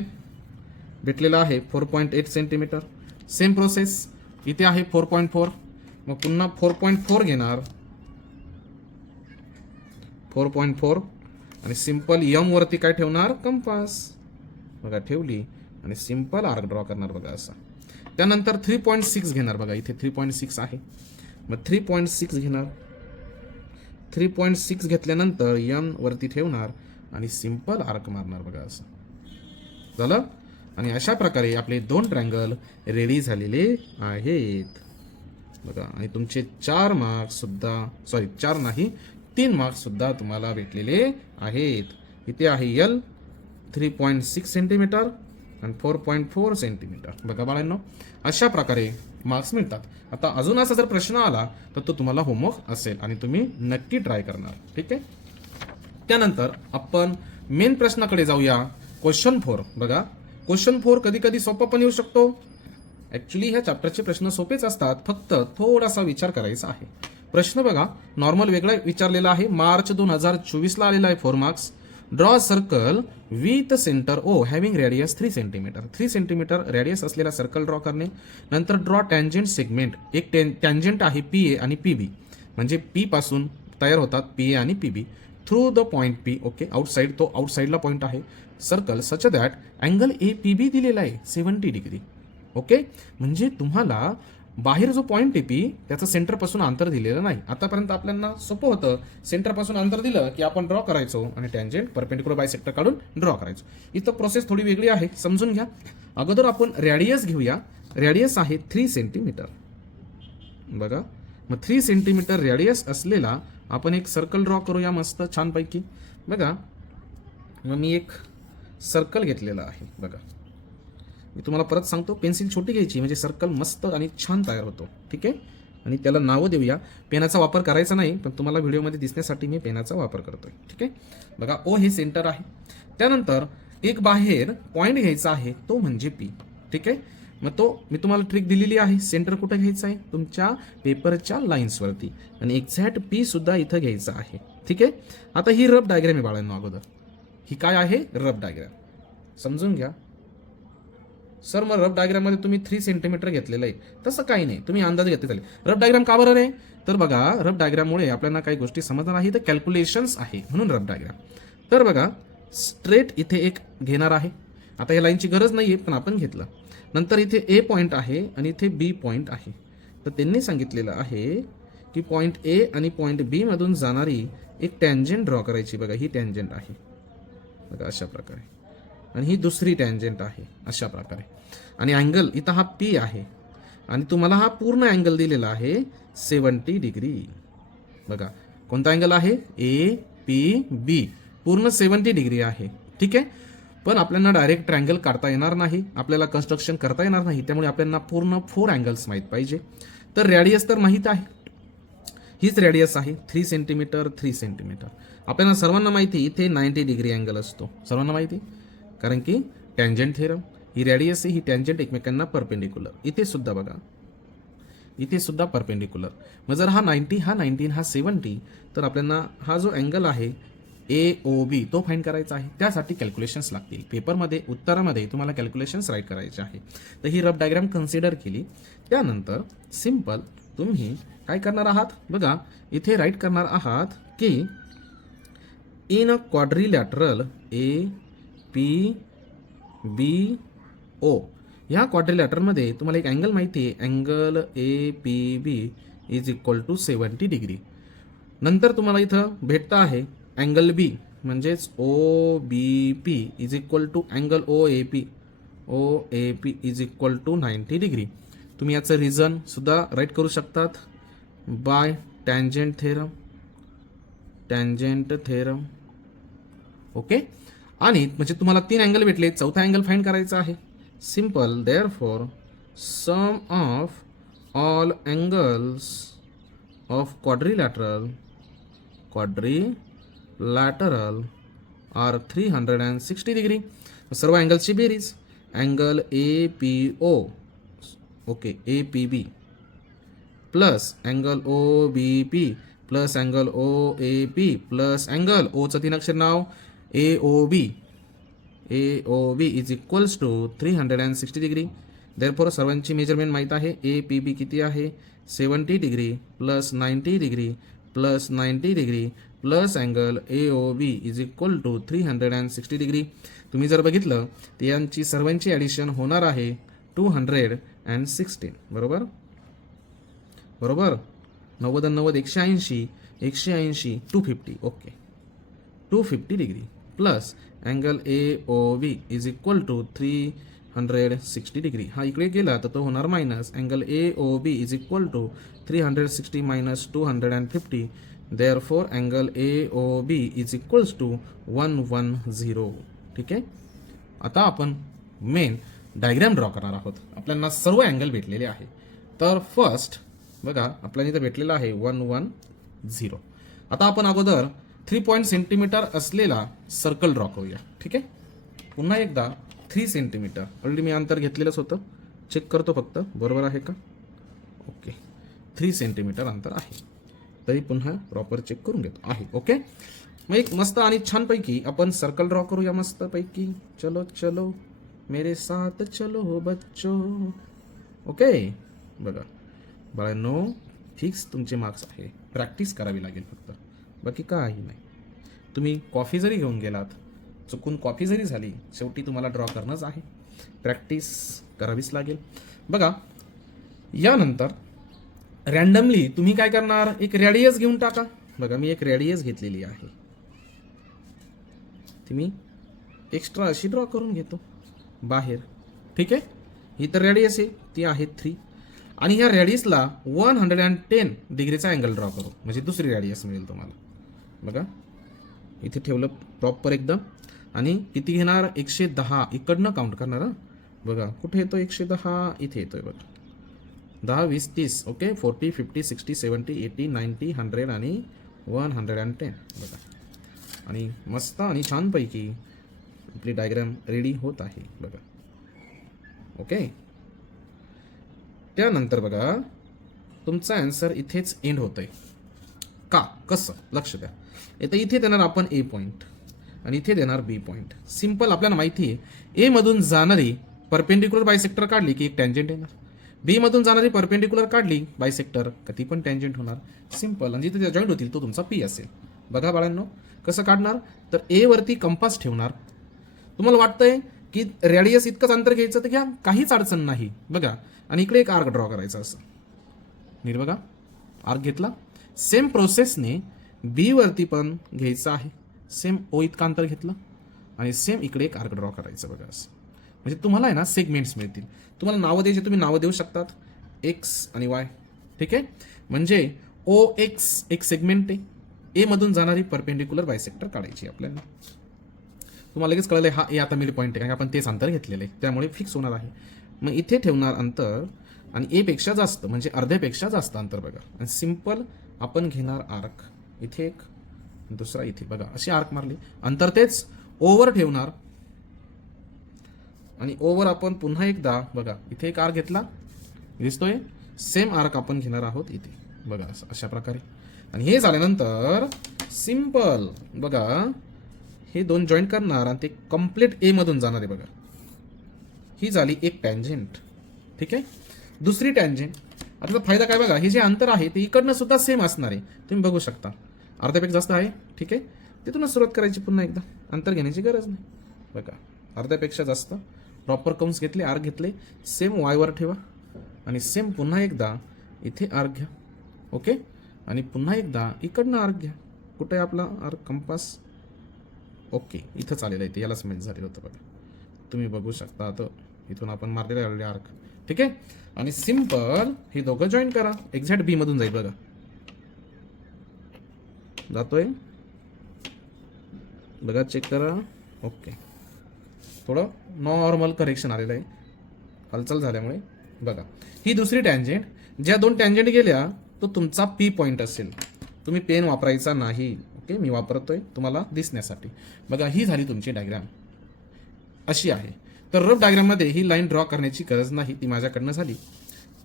भेटलेला आहे 4.8 सेंटीमीटर. सेम प्रोसेस इथे आहे 4.4. मग पुन्हा 4.4 घेणार 4.4 आणि सिंपल M वरती काय ठेवणार कंपास. बघा ठेवली आणि सिंपल आर्क ड्रॉ करणार बघा असा. त्यानंतर 3.6 घेणार. बघा इथे 3.6 आहे. मग 3.6 घेणार. 3.6 घेतल्यानंतर M वरती ठेवणार आणि सिंपल आर्क मारणार बघा असं झालं. आणि अशा प्रकारे आपले 2 ट्रायंगल रेडी झालेले आहेत बघा. आणि तुमचे 4 मार्क्स सुद्धा, सॉरी 4 नाही 3 मार्क्स सुद्धा तुम्हाला भेटलेले आहेत. इथे आहे L 3.6 सेंटीमीटर आणि 4.4 सेंटीमीटर. बघा बाळांनो, अशा प्रकारे मार्क्स मिळतात. आता अजून असा जर प्रश्न आला तर तो तुम्हाला होमवर्क असेल आणि तुम्ही नक्की ट्राय करणार. ठीक आहे, त्यानंतर आपण मेन प्रश्नाकडे जाऊया. क्वेश्चन 4. बघा क्वेश्चन 4 कधी कधी सोपा पण येऊ शकतो. ऍक्च्युली ह्या चॅप्टरचे प्रश्न सोपेच असतात, फक्त थोडासा विचार करायचा आहे. प्रश्न बघा नॉर्मल वेगळा विचारलेला आहे. मार्च 2024 ला आलेला आहे 4 marks. Draw circle with centre O having radius 3 centimetre. 3 centimetre radius असलेला सर्कल ड्रॉ करणे. नंतर ड्रॉ टँजेंट सेगमेंट. एक टँजेंट आहे PA आणि PB, म्हणजे P पासून तयार होतात PA आणि PB. Through the point P. Okay, outside, तो आउटसाईडला पॉईंट आहे. Circle such that angle A P B दिलेला आहे 70 डिग्री. ओके, म्हणजे तुम्हाला बाहेर जो पॉईंट आहे पी त्याचं सेंटरपासून अंतर दिलेलं नाही. आतापर्यंत आपल्याला सोपं होतं, सेंटरपासून अंतर दिलं की आपण ड्रॉ करायचो आणि टँजेंट परपेंडिक्युलर बायसेक्टर काढून ड्रॉ करायचो. इथं प्रोसेस थोडी वेगळी आहे, समजून घ्या. अगोदर आपण रॅडियस घेऊया. रॅडियस आहे 3 सेंटीमीटर. बघा, मग 3 सेंटीमीटर रॅडियस असलेला आपण एक सर्कल ड्रॉ करूया मस्त छानपैकी. बघा, मग मी एक सर्कल घेतलेला आहे. बघा, मी तुम्हाला परत सांगतो, पेन्सिल छोटी घ्यायची म्हणजे सर्कल मस्त आणि छान तयार होतो. ठीक आहे, आणि त्याला नावं देऊया. पेनाचा वापर करायचा नाही, पण तुम्हाला व्हिडिओमध्ये दिसण्यासाठी मी पेनाचा वापर करतोय. ठीक आहे, बघा, ओ हे सेंटर आहे. त्यानंतर एक बाहेर पॉईंट घ्यायचा आहे, तो म्हणजे पी. ठीक आहे, मग तो मी तुम्हाला ट्रिक दिलेली आहे. सेंटर कुठं घ्यायचं आहे, तुमच्या पेपरच्या लाईन्सवरती, आणि एक्झॅक्ट पी सुद्धा इथं घ्यायचं आहे. ठीक आहे, आता ही रफ डायग्राम आहे बाळांनो. अगोदर ही काय आहे, रफ डायग्राम. समजून घ्या. सर मग रफ डायग्राममध्ये तुम्ही 3 सेंटीमीटर घेतलेलं आहे, तसं काही नाही, तुम्ही अंदाज घेतले चालेल. रफ डायग्राम का बरं रे, तर बघा, रफ डायग्राममुळे आपल्याला काही गोष्टी समजणार नाही, तर कॅल्क्युलेशन्स आहे म्हणून रफ डायग्राम. तर बघा, स्ट्रेट इथे एक घेणार आहे. आता या लाईनची गरज नाही आहे, पण आपण घेतलं. नंतर इथे ए पॉईंट आहे आणि इथे बी पॉईंट आहे. तर त्यांनी सांगितलेलं आहे की पॉईंट ए आणि पॉईंट बी मधून जाणारी एक टँजेंट ड्रॉ करायची. बघा, ही टँजेंट आहे. बघा, अशा प्रकारे, आणि ही दुसरी टँजेंट आहे अशा प्रकारे. आणि अँगल इथं हा पी आहे, आणि तुम्हाला हा पूर्ण अँगल दिलेला आहे 70 डिग्री. बघा, कोणता अँगल आहे, ए पी बी, पूर्ण 70 डिग्री आहे. ठीक आहे, पण आपल्याला डायरेक्ट ट्रायंगल काढता येणार नाही, आपल्याला कन्स्ट्रक्शन करता येणार नाही, त्यामुळे आपल्याला पूर्ण 4 अँगल्स माहीत पाहिजे. तर रॅडियस तर माहीत आहे, हीच रॅडियस आहे 3 सेंटीमीटर 3 सेंटीमीटर. आपल्याला सर्वांना माहिती इथे 90 डिग्री अँगल असतो, सर्वांना माहिती, कारण की टँजेंट थेरम. ही रॅडियस आहे, ही टँजेंट एकमेकांना परपेंडिक्युलर. इथे सुद्धा बघा, इथे सुद्धा परपेंडिक्युलर. मग जर हा 90 हा 19 हा 70, तर आपल्याला हा जो अँगल आहे ए ओ बी तो फाइंड करायचा आहे. त्यासाठी कॅल्क्युलेशन्स लागतील. पेपरमध्ये उत्तरामध्ये तुम्हाला कॅल्क्युलेशन्स राईट करायचे आहे. तर ही रफ डायग्राम कन्सिडर केली. त्यानंतर सिंपल तुम्ही काय करणार आहात, बघा, इथे राईट करणार आहात की in a quadrilateral A P B O, ह्या क्वाड्रिलॅटरमध्ये तुम्हाला एक अँगल माहिती आहे, angle A P B is equal to 70 degree. नंतर तुम्हाला इथं भेटतं आहे अँगल बी, म्हणजेच O B P is equal to angle O A P is equal to 90 degree. तुम्ही याचं रिझन सुद्धा राईट करू शकतात बाय टँजेंट थेरम. ओके, आणि म्हणजे तुम्हाला 3 अँगल भेटले, चौथा अँगल फाइंड करायचा आहे. Simple, therefore sum of all angles of quadrilateral are 360 degree. सर्व अँगल्सची बेरीज, angle A P O, okay, A P B plus angle O B P plus angle O A P plus angle ओचं 3 अक्षर नाव A O B is equals to 360 degree. Therefore सर्वांची measurement माहीत आहे. A P B किती आहे, 70 degree plus 90 degree plus 90 degree plus angle A O B is equal to 360 degree. तुम्ही जर बघितलं तर यांची सर्वांची ॲडिशन होणार आहे 216. बरोबर, 90 90 180 180 250. Okay, 250 degree plus angle A O B is equal to 360 degree. हा इकडे गेला तर तो होणार minus angle A O B is equal to 360 minus 250. Therefore angle A O B is equals to 110. ठीक आहे, आता आपण मेन डायग्राम ड्रॉ करणार आहोत. आपल्याला सर्व अँगल भेटलेले आहे. तर फर्स्ट बघा, आपल्याला इथं भेटलेलं आहे 110. आता आपण अगोदर 3 सेंटीमीटर असलेला सर्कल ड्रॉ करूया. ठीक आहे, पुन्हा एकदा 3 सेंटीमीटर, ऑलरेडी मी अंतर घेतलेलंच होतं, चेक करतो फक्त बरोबर आहे का. ओके, 3 सेंटीमीटर अंतर आहे, तरी पुन्हा प्रॉपर चेक करून घेतो आहे. ओके, मग एक मस्त आणि छानपैकी आपण सर्कल ड्रॉ करूया मस्तपैकी. चलो चलो मेरे साथ चलो बच्चो. ओके, बघा बाळांनो, फिक्स तुमचे मार्क्स आहे, प्रॅक्टिस करावी लागेल फक्त, बाकी काही नाही. तुम्ही कॉफी जरी घेऊन गेलात, चुकून कॉफी जरी झाली, शेवटी तुम्हाला ड्रॉ करणंच आहे. प्रॅक्टिस करावीच लागेल. बघा, यानंतर रॅन्डमली तुम्ही काय करणार, एक रेडियस घेऊन टाका. बघा, मी एक रेडियस घेतलेली आहे, ती मी एक्स्ट्रा अशी ड्रॉ करून घेतो बाहेर. ठीक आहे, ही तर रेडियस आहे, ती आहे 3. आणि ह्या रेडियसला 110 डिग्रीचा अँगल ड्रॉ करू, म्हणजे दुसरी रेडियस मिळेल तुम्हाला. बघा, इथे ठेवलं प्रॉपर एकदम. आणि किती घेणार, 110 इकडनं काउंट करणार. बघा कुठे येतो 110, इथे येतोय बघा. 10, 20, 30. ओके, 40, 50, 60, 70, 80, 90, 100 आणि 110. बघा, आणि मस्त आणि छानपैकी आपली डायग्राम रेडी होत आहे. बघा, ओके. त्यानंतर बघा, तुमचा आन्सर इथेच एंड होतोय. का, कसं, लक्ष द्या. इथे देणार आपण ए पॉईंट आणि इथे देणार बी पॉईंट. सिंपल, आपल्याला माहिती आहे ए मधून जाणारी परपेंडिक्युलर बायसेक्टर काढली की एक टँजेंट येणार. बी मधून जाणारी परपेंडिक्युलर काढली बायसेक्टर, कधी पण टँजेंट होणार. सिंपल. आणि जिथे जॉईंट होतील तो तुमचा पी असेल. बघा बाळांनो, कसं काढणार, तर ए वरती कंपास ठेवणार. तुम्हाला वाटतंय की रेडियस इतकंच अंतर घ्यायचं तर घ्या, काहीच अडचण नाही. बघा, आणि इकडे एक आर्क ड्रॉ करायचा असं नीट. बघा, आर्क घेतला. सेम प्रोसेसने बी वरती पण घ्यायचं आहे, सेम ओ इतकं अंतर घेतलं आणि सेम इकडे एक आर्क ड्रॉ करायचं. बघा, असं म्हणजे तुम्हाला आहे ना सेगमेंट्स मिळतील. तुम्हाला नावं द्यायचे, तुम्ही नावं देऊ शकतात, एक्स आणि वाय. ठीक आहे, म्हणजे ओ एक्स एक सेगमेंट आहे. ए मधून जाणारी परपेंडिक्युलर बायसेक्टर काढायची आपल्याला. तुम्हाला लगेच कळलंय हा ए आता मिड पॉईंट आहे, कारण आपण तेच अंतर घेतलेलं आहे, त्यामुळे फिक्स होणार आहे. मग इथे ठेवणार अंतर आणि ए पेक्षा जास्त, म्हणजे अर्ध्यापेक्षा जास्त अंतर. बघा, आणि सिंपल आपण घेणार आर्क, इथे एक, दुसरा इथे. बघा, अशी आर्क मारली, अंतर तेच, ओव्हर ठेवणार आणि ओव्हर आपण पुन्हा एकदा. बघा, इथे एक आर्क घेतला, दिसतोय, सेम आर्क आपण घेणार आहोत इथे. बघा, अशा प्रकारे. आणि हे झाल्यानंतर सिंपल बघा, हे दोन जॉईंट करणार आणि ते कम्प्लीट ए मधून जाणार आहे. बघा, ही झाली एक टँजेंट. ठीक आहे, दुसरी टँजेंट. आता फायदा काय बघा, हे जे अंतर आहे ते इकडनं सुद्धा सेम असणार आहे. तुम्ही बघू शकता, अर्ध्यापेक्षा जास्त आहे. ठीक आहे, तिथूनच सुरुवात करायची, पुन्हा एकदा अंतर घेण्याची गरज नाही. बघा, अर्ध्यापेक्षा जास्त, प्रॉपर कंस घेतले, आर्क घेतले, सेम वायवर ठेवा आणि सेम पुन्हा एकदा इथे आर्क घ्या. ओके, आणि पुन्हा एकदा इकडनं आर्क घ्या. कुठे आहे आपला आर्क, कंपास. ओके, इथंच आलेलं आहे, ते यालाच मॅच झालेलं होतं. बघा, तुम्ही बघू शकता, आता इथून आपण मारलेलं आहे आर्क. ठीक आहे, आणि सिंपल हे दोघं जॉईन करा. एक्झॅक्ट बी मधून जाईल. बघा, जातोय. बघा, चेक करा. ओके, थोडं नॉर्मल करेक्शन आलेलं आहे हालचाल झाल्यामुळे. बघा, ही दुसरी टँजेंट. ज्या दोन टँजेंट गेल्या तो तुमचा पी पॉईंट असेल. तुम्ही पेन वापरायचा नाही. ओके, मी वापरतोय तुम्हाला दिसण्यासाठी. बघा, ही झाली तुमची डायग्राम, अशी आहे. तर रफ डायग्राममध्ये ही लाईन ड्रॉ करण्याची गरज नाही, ती माझ्याकडनं झाली.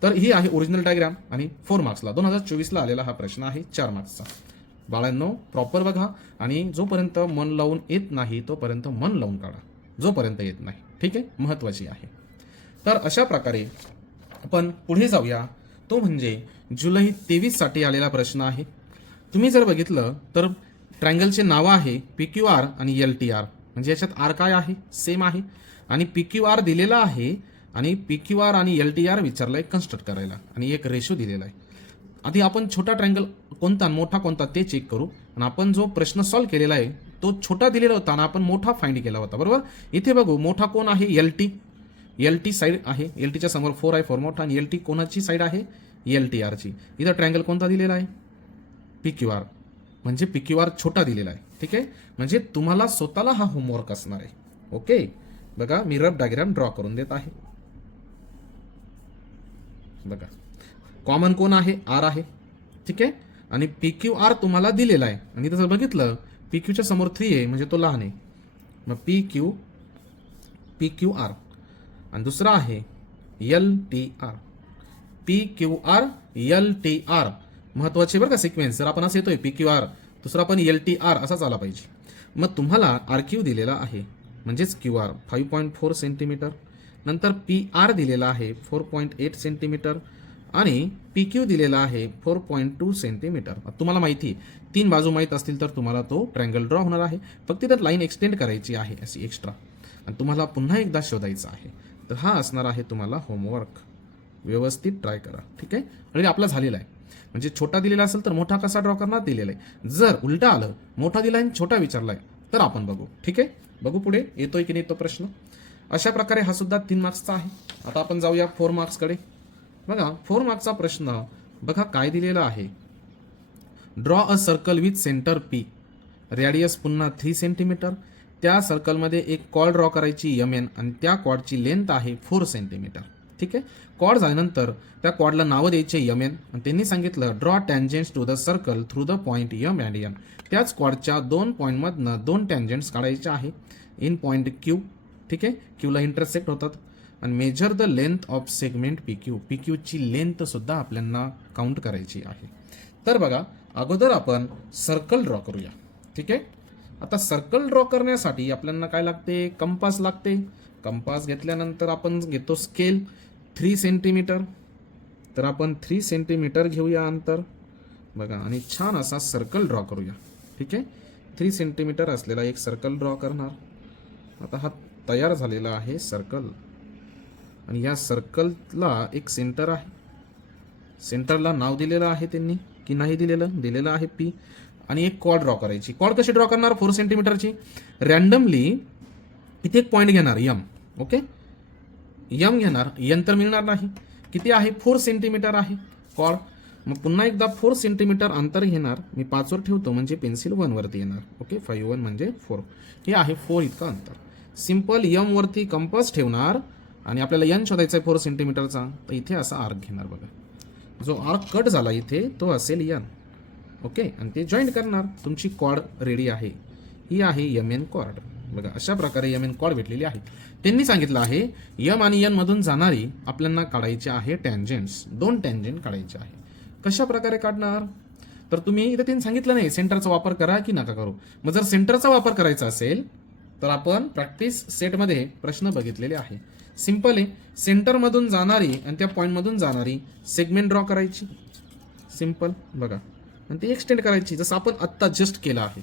तर ही आहे ओरिजिनल डायग्राम आणि 4 मार्क्सला 2024ला आलेला हा प्रश्न आहे, 4 मार्क्सचा. बाळांनो, प्रॉपर बघा आणि जोपर्यंत मन लावून येत नाही तोपर्यंत मन लावून काढा, जोपर्यंत येत नाही. ठीक आहे, महत्त्वाची आहे. तर अशा प्रकारे आपण पुढे जाऊया. तो म्हणजे जुलै 23 साठी आलेला प्रश्न आहे. तुम्ही जर बघितलं तर ट्रायंगलचे नावं आहे PQR आणि LTR. म्हणजे याच्यात आर काय आहे, सेम आहे. आणि PQR दिलेला आहे आणि PQR आणि LTR विचारलंय कन्स्ट्रक्ट करायला आणि एक रेशो दिलेला आहे. आधी आपण छोटा ट्रायंगल कोणता मोठा कोणता ते चेक करू. आणि आपण जो प्रश्न सॉल्व्ह केलेला आहे तो छोटा दिलेला होता आणि आपण मोठा फाइंड केला होता. बरोबर, इथे बघू मोठा कोण आहे, LT साईड आहे. LTच्या समोर 4 आहे, 4 मोठा. आणि LT कोणाची साईड आहे, LTR ची. इथं ट्रायंगल कोणता दिलेला आहे, PQR. म्हणजे PQR छोटा दिलेला आहे. ठीक आहे, म्हणजे तुम्हाला स्वतःला हा होमवर्क असणार आहे. ओके, बघा, मी रफ डायग्राम ड्रॉ करून देत आहे. बघा, कॉमन कोण आहे, R आहे. ठीक आहे, आणि PQR तुम्हाला दिलेला आहे. आणि तसं बघितलं PQच्या समोर 3 आहे, म्हणजे तो लहान आहे. मग PQR आणि दुसरा आहे LTR. PQR LTR महत्वाचे बरं का सिक्वेन्स. जर आपण असं येतोय PQR, दुसरा पण LTR असाच आला पाहिजे. मग तुम्हाला RQ दिलेला आहे, म्हणजेच QR 5.4 सेंटीमीटर. नंतर PR दिलेला आहे 4.8 सेंटीमीटर. आणि पी क्यू दिलेला आहे 4.2 सेंटीमीटर. तुम्हाला माहिती आहे 3 बाजू माहीत असतील तर तुम्हाला तो ट्रँगल ड्रॉ होणार आहे. फक्त त्यात लाईन एक्सटेंड करायची आहे अशी एक्स्ट्रा, आणि तुम्हाला पुन्हा एकदा शोधायचं आहे. तर हा असणार आहे तुम्हाला होमवर्क. व्यवस्थित ट्राय करा, ठीक आहे. आणि आपला झालेला आहे. म्हणजे छोटा दिलेला असेल तर मोठा कसा ड्रॉ करणार दिलेला आहे. जर उलटा आलं, मोठा दिला आणि छोटा विचारलाय, तर आपण बघू, ठीक आहे. बघू पुढे येतोय की नाही तो प्रश्न. अशा प्रकारे हा सुद्धा 3 मार्क्सचा आहे. आता आपण जाऊया 4 मार्क्सकडे. बघा 4 मार्क्सचा प्रश्न बघा काय दिलेला आहे. Draw a circle with centre P, radius पुन्हा 3 सेंटीमीटर. त्या सर्कलमध्ये एक कॉर्ड ड्रॉ करायची एन, आणि त्या कॉर्डची लेंथ आहे 4 सेंटीमीटर, ठीक आहे. कॉर्ड झाल्यानंतर त्या कॉर्डला नावं द्यायचे एम एन, आणि त्यांनी सांगितलं draw tangents to the circle through the point M and N. त्याच कॉर्डच्या 2 पॉईंटमधनं 2 टँजेंट्स काढायचे आहे इन पॉईंट क्यू, ठीक आहे. क्यूला इंटरसेक्ट होतात. आणि measure the length of segment P Q. P क्यूची लेंथ सुद्धा आपल्याला काउंट करायची आहे. तर बघा अगोदर आपण सर्कल ड्रॉ करूया, ठीक आहे. आता सर्कल ड्रॉ करण्यासाठी आपल्याला काय लागते, कंपास लागते. कंपास घेतल्यानंतर आपण घेतो स्केल 3 सेंटीमीटर. तर आपण 3 सेंटीमीटर घेऊया अंतर, बघा, आणि छान असा सर्कल ड्रॉ करूया, ठीक आहे. 3 सेंटीमीटर असलेला एक सर्कल ड्रॉ करणार. आता हा तयार झालेला आहे सर्कल, आणि या सर्कलला एक सेंटर आहे. सेंटरला नाव दिलेलं आहे त्यांनी की नाही दिलेलं आहे पी. आणि एक कॉर्ड ड्रॉ करायची. कॉर्ड कशी ड्रॉ करणार 4 सेंटीमीटरची. रॅन्डमली इथे एक पॉईंट घेणार यम, ओके. यम घेणार, एन तर मिळणार नाही. किती आहे 4 सेंटीमीटर आहे कॉर्ड. मग पुन्हा एकदा 4 सेंटीमीटर अंतर घेणार. मी 5 वर ठेवतो म्हणजे पेन्सिल 1 वरती येणार, ओके. 5 1 म्हणजे 4. हे आहे 4 इतका अंतर. सिंपल यम वरती कंपास ठेवणार, आणि आपल्याला एन शोधायचा आहे 4 सेंटीमीटरचा. तर इथे असा आर्क घेणार, बघा. जो आर्क कट झाला इथे तो असेल एन, ओके. आणि ते जॉईंट करणार. तुमची कॉर्ड रेडी आहे. ही आहे एम एन कॉर्ड, बघा. अशा प्रकारे एम एन कॉर्ड भेटलेली आहे. त्यांनी सांगितलं आहे यम आणि एन मधून जाणारी आपल्याला काढायची आहे टँजेंट्स. 2 टँजेंट काढायचे आहे. कशा प्रकारे काढणार, तर तुम्ही इथे त्यांनी सांगितलं नाही सेंटरचा वापर करा की नका करू. मग जर सेंटरचा वापर करायचा असेल तर आपण प्रॅक्टिस सेटमध्ये प्रश्न बघितलेले आहे. सिंपल आहे. सेंटरमधून जाणारी आणि त्या पॉईंटमधून जाणारी सेगमेंट ड्रॉ करायची, सिंपल, बघा. आणि ती एक्सटेंड करायची जसं आपण आत्ता जस्ट केलं आहे.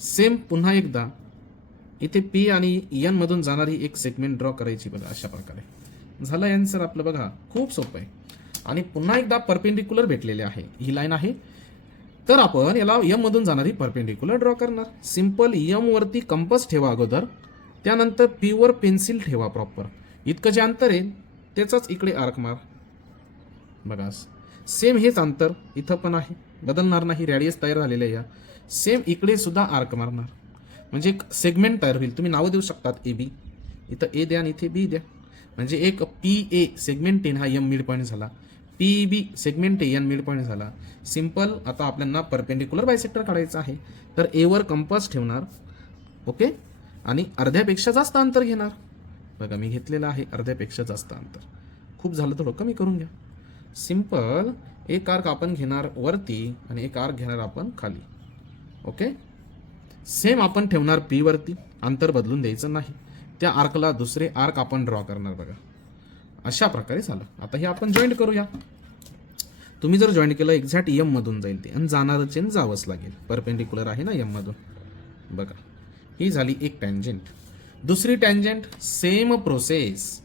सेम पुन्हा एकदा इथे पी आणि एन मधून जाणारी एक सेगमेंट ड्रॉ करायची, बघा. अशा प्रकारे झालं आन्सर आपलं, बघा. खूप सोपं आहे. आणि पुन्हा एकदा परपेंडिक्युलर भेटलेले आहे. ही लाईन आहे, तर आपण याला यम मधून जाणारी परपेंडिक्युलर ड्रॉ करणार. सिंपल यम वरती कंपास ठेवा अगोदर, त्यानंतर पी वर पेन्सिल ठेवा प्रॉपर. इतकं जे अंतर आहे त्याचाच इकडे आर्क मार, बघा. सेम हेच अंतर इथं पण आहे, बदलणार नाही. रेडियस तयार झालेलं आहे. या सेम इकडे सुद्धा आर्क मारणार, म्हणजे एक सेगमेंट तयार होईल. तुम्ही नावं देऊ शकतात ए बी. इथं ए द्या आणि इथे बी द्या. म्हणजे एक पी ए सेगमेंट एन हा एम मिड पॉईंट झाला. P B segment A N mid point झाला. सिंपल. आता आपल्याला परपेंडिक्युलर बायसेक्टर काढायचं आहे. तर ए वर कंपास ठेवणार, ओके. आणि अर्ध्यापेक्षा जास्त अंतर घेणार, बघा. मी घेतलेलं आहे अर्ध्यापेक्षा जास्त अंतर. खूप झालं थोडं कमी करून घ्या. सिंपल. एक आर्क आपण घेणार वरती आणि एक आर्क घेणार आपण खाली, ओके. सेम आपण ठेवणार पी वरती, अंतर बदलून द्यायचं नाही. त्या आर्कला दुसरे आर्क आपण ड्रॉ करणार, बघा. अशा प्रकारे झालं. आता हे आपण जॉईंट करूया. तुम्ही जर जॉईंट केलं एक्झॅक्ट एम मधून जाईल ते, आणि जाणारं चेन जावंच लागेल. परपेंडिक्युलर आहे ना एम मधून, बघा. ही झाली एक टँजेंट. दुसरी टँजेंट सेम प्रोसेस.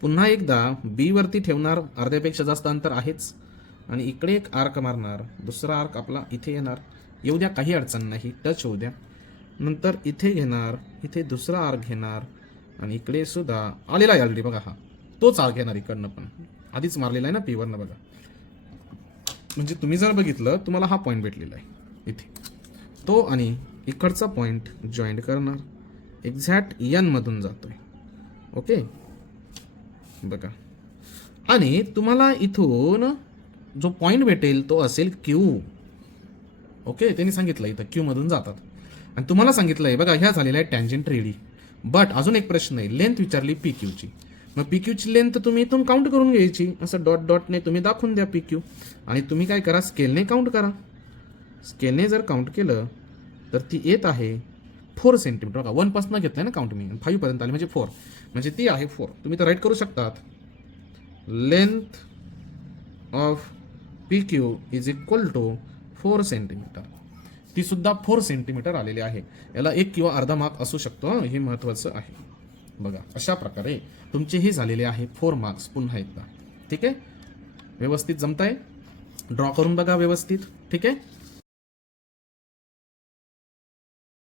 पुन्हा एकदा बी वरती ठेवणार, अर्ध्यापेक्षा जास्त अंतर आहेच, आणि इकडे एक आर्क मारणार. दुसरा आर्क आपला इथे येणार, येऊ द्या, काही अडचण नाही, टच होऊ द्या. नंतर इथे घेणार, इथे दुसरा आर्क घेणार, आणि इकडे सुद्धा आलेला आहे ऑलरेडी, बघा. हा तोच आर्क घेणार इकडनं पण, आधीच मारलेला आहे ना पी वरनं, बघा. म्हणजे तुम्ही जर बघितलं तुम्हाला हा पॉईंट भेटलेला आहे इथे, तो आणि इकडचा पॉईंट जॉईंट करणार. एक्झॅक्ट एन मधून जातोय, ओके, बघा. आणि तुम्हाला इथून जो पॉईंट भेटेल तो असेल क्यू, ओके. त्यांनी सांगितलं इथं क्यू मधून जातात. आणि तुम्हाला सांगितलंय, बघा, ह्या झालेल्या आहे टँजेंट रेडी. बट अजून एक प्रश्न आहे, लेंथ विचारली पी क्यूची. मग पी क्यूची लेंथ तुम्ही इथून काउंट करून घ्यायची. असं डॉट डॉटने तुम्ही दाखवून द्या पी क्यू, आणि तुम्ही काय करा, स्केलने काउंट करा. स्केलने जर काउंट केलं तर ती येत आहे 4 सेंटीमीटर, बघा. 1 पासून घेतलंय ना काउंट मी, 5 पर्यंत आली म्हणजे 4, म्हणजे ती आहे 4. तुम्ही तर राईट करू शकतात. Length of P Q is equal to 4 centimetre. ती सुद्धा 4 सेंटीमीटर आलेली आहे. याला 1 किंवा अर्धा मार्क असू शकतो, हे महत्त्वाचं आहे. बघा अशा प्रकारे तुमचे हे झालेले आहे 4 मार्क्स. पुन्हा एकदा ठीक आहे, व्यवस्थित जमताय, ड्रॉ करून बघा व्यवस्थित. ठीक आहे.